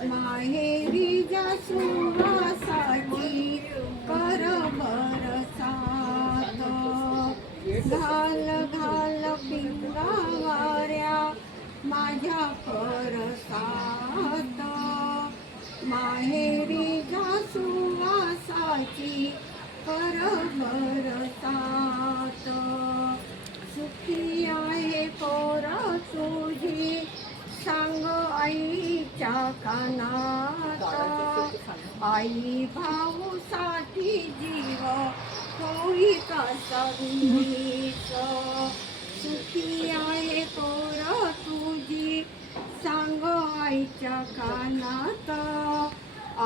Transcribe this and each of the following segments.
माहेरी सुवासाची कर बरसात घाल घाल पिंगावाऱ्या माझ्या परसात माहेरी सुवासाची कर बरसात सुखी आहे पोर तुझी सांग आईच्या कानात आई भाऊ साठी जीव होई कसा वीस सुखी आहे पोर तुझी सांग आईच्या कानात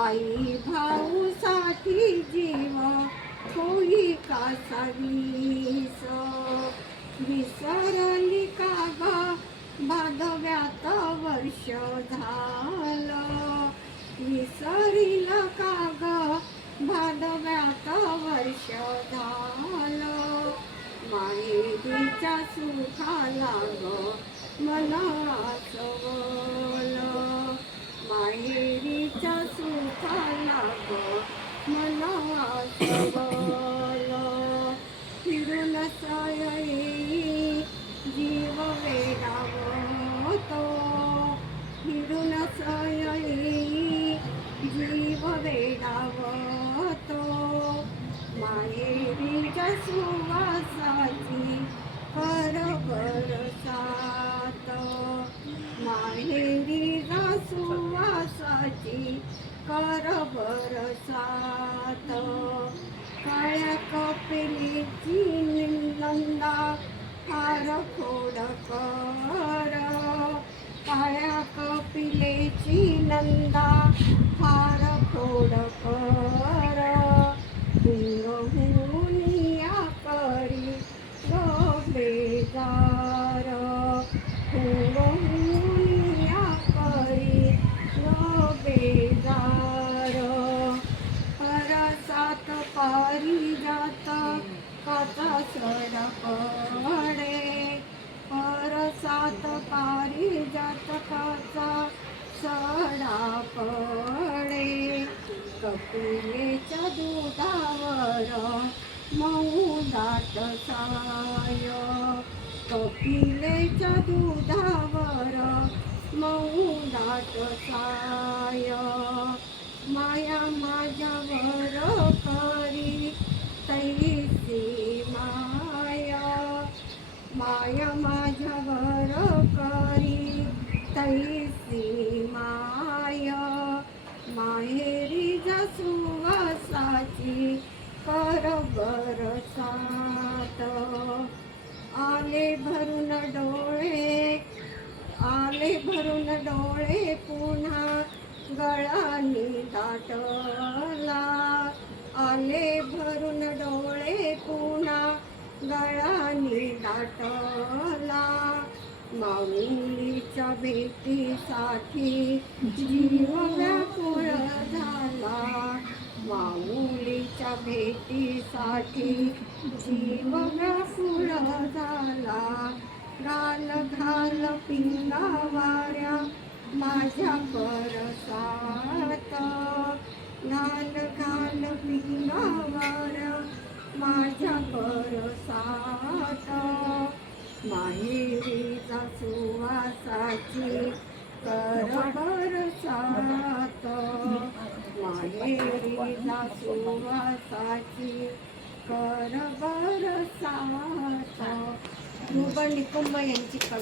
आई भाऊ साठी जीव होई कसा वीस विसरली का ग भादव्यात वर्ष झालं विसरील का ग भादव्यात वर्ष झालं माहेरीच्या सुखाला ग मला आसवलं माहेरीच्या सुखाला ग मला आसवलं फिरून सायई जीव वेडावतो फिरून सायई जीव वेडावतो माहेरीच्या सुवासाची कर बरसात माहेरीच्या सुवासाची कर बरसात काळ्या कपिलीची नंदा फार खोड कर काळ्या कपिलेची नंदा फार खोड कर हुनिया करी ग बेजार हुनिया करी ग बेजार परसात पारिजात काचा सर पडे परसात पारिजात काचा सडा पडे कपिलेच्या दुधावर मऊ दाट साय कपिलेच्या दुधावर मऊ दाट साय माया माझ्यावर करी तैसी माया माया माझ्यावर करी तैसी माया माहेरी सुवासाची कर बरसात आले भरून डोळे पुन्हा गळानी दाटला आले भरून डोळे पुन्हा गळानी दाटला माऊलीच्या भेटीसाठी जीव व्याकुळ झाला माऊलीच्या भेटीसाठी जीव व्याकुळ झाला घाल घाल पिंगावाऱ्या माझ्या परसात घाल घाल पिंगावाऱ्या माझ्या परसात माहेरीचा सुवासाची कर बरसात माहेरीचा सुवासाची कर बरसात. निकुंभ यांची कविता.